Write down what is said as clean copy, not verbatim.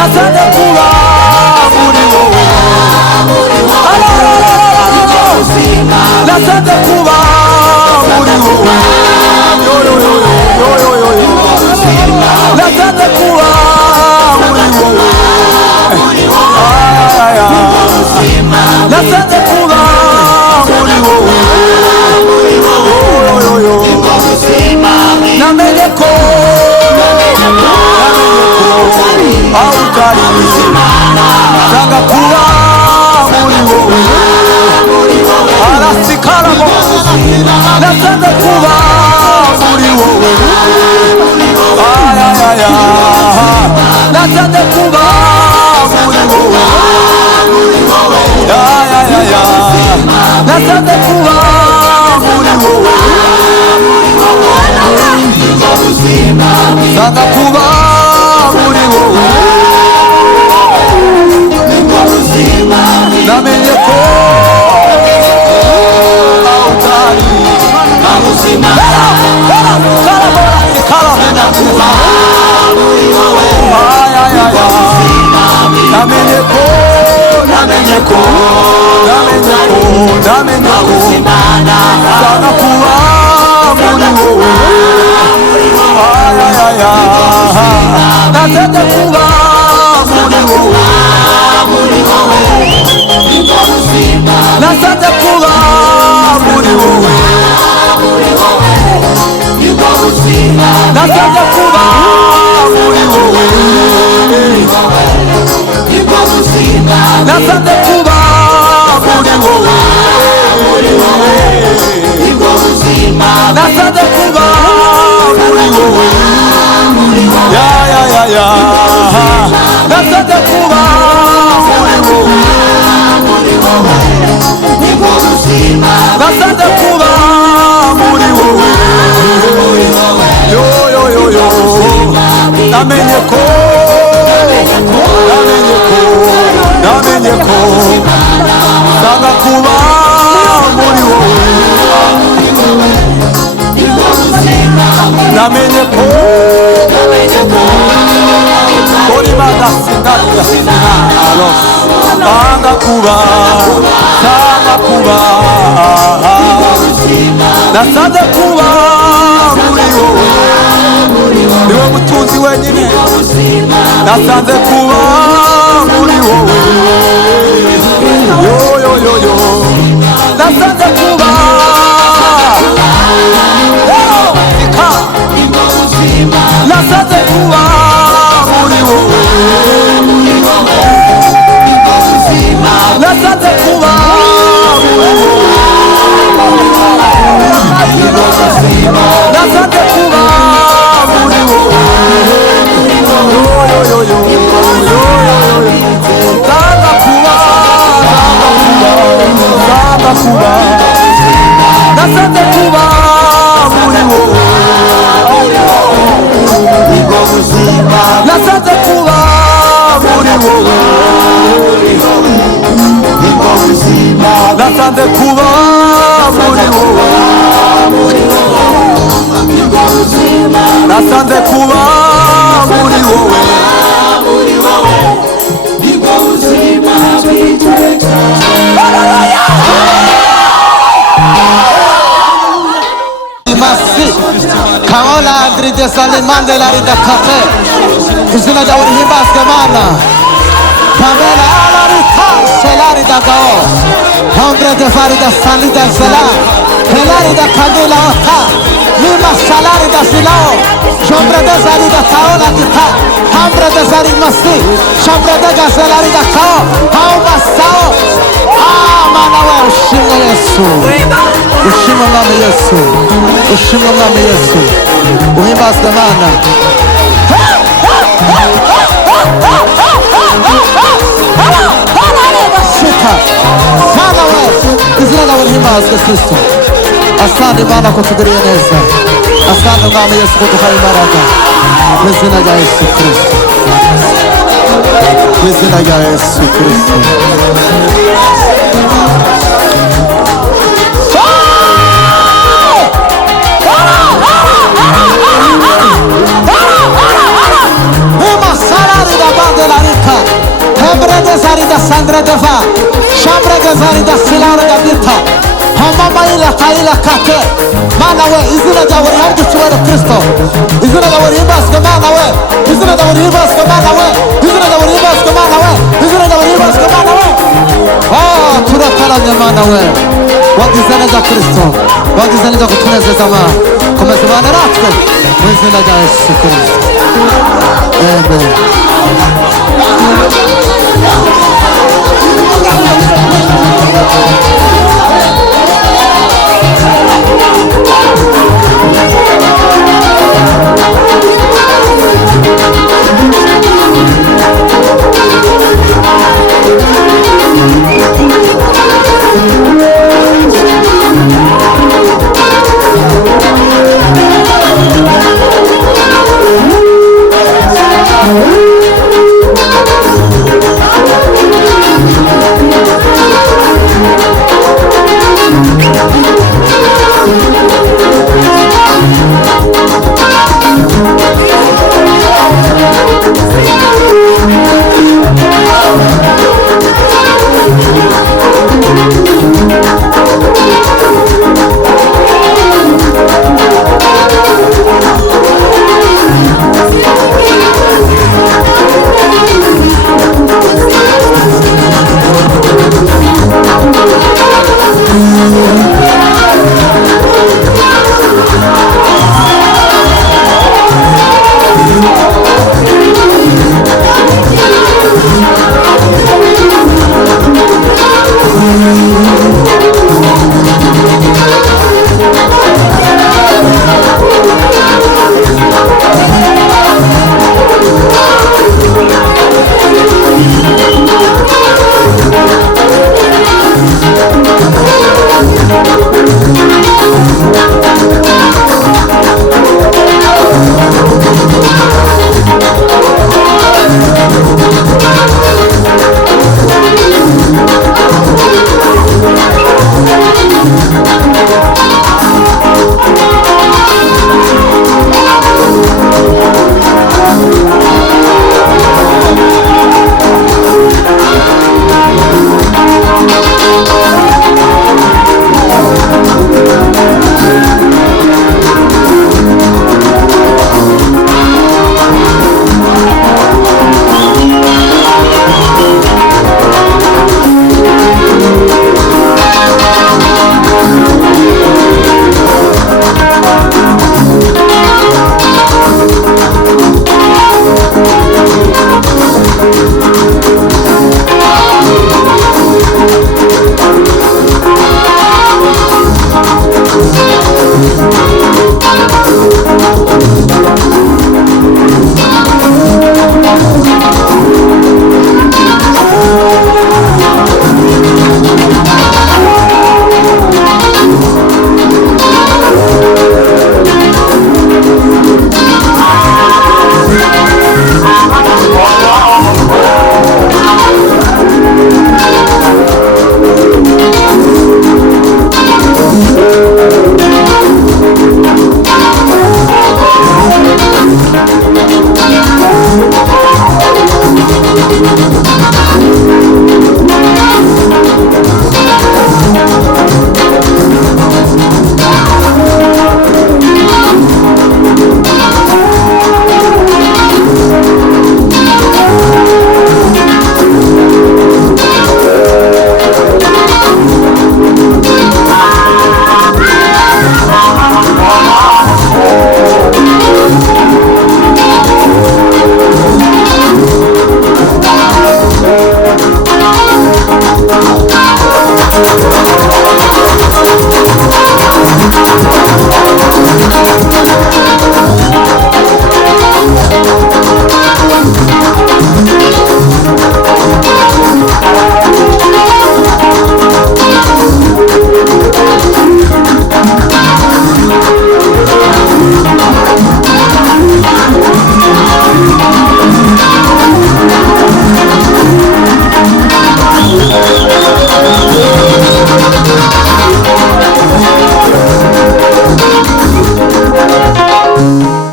nasabye kuba muri wowe, nasabye kuba muri wowe, nasabye kuba muri wowe, nasabye kuba muri wowe, namenye ko aho utari nsanga kuba muri wowe, arasikaramo nasabye kuba muri wowe, nasabye kuba muri wowe, nasabye kuba muri wowe, nsanga kuba muri wowe, namenye ko utari nsanga kuba muri wowe, nasabye kuba muri wowe, nasabye kuba muri wowe, nasabye kuba muri wowe, nasabye kuba muri wowe, nasabye kuba muri wowe, nasabye kuba muri wowe, nasabye kuba muri wowe, namenye ko nsanga kuba muri wowe, namenye ko uri badasinaro nsanga kuba nasabye kuba muri wowe, niwe mutunzi wenyine, nasanze kuba muri wowe, nasanze kuba nasanze kuba muri wowe, nasanze kuba muri wowe, nasanze kuba muri wowe, nsanga kuba nasanze kuba muri wowe, nasanze kuba muri wowe, nasanze kuba muri wowe, nasanze kuba muri wowe, Kaola Andri de Salimande la Ridakate izina ryawe rihimbazwe Mana. Pamela Alarita Selari da Gao Hombre de Farida Salida Zela Helari da Candela Ota Lima Salari da Silao Hombre de Zarida Taola Kita Hombre de Zari Masi Hombre de Gazelari da Kao Hauma Sao Manawe ushimwe Yesu, ushimwe Mwami Yesu, ushimwe Mwami Yesu, uhimbazwe Mana. Shika Mana we izina ryawe rihimbazwe Kristo. Asante Mana ko tugiriye neza, asante Mwami Yesu ko duhaye imbaraga mu izina rya Yesu Kristo, mu izina rya Yesu Kristo. Uma salari da banda la sandre deva shambre gazari da silare da birta hamama ila kaila kate mana we izina da wari harju chuwero Kristo izina da wari hibas ke mana we izina da wari hibas ke mana we izina da wari hibas ke mana we izina da wari hibas ke mana we oh turakala mana we wadizana da Kristo wadizana da kutuneza zama come se va neratko izina da Yesu Kristo amen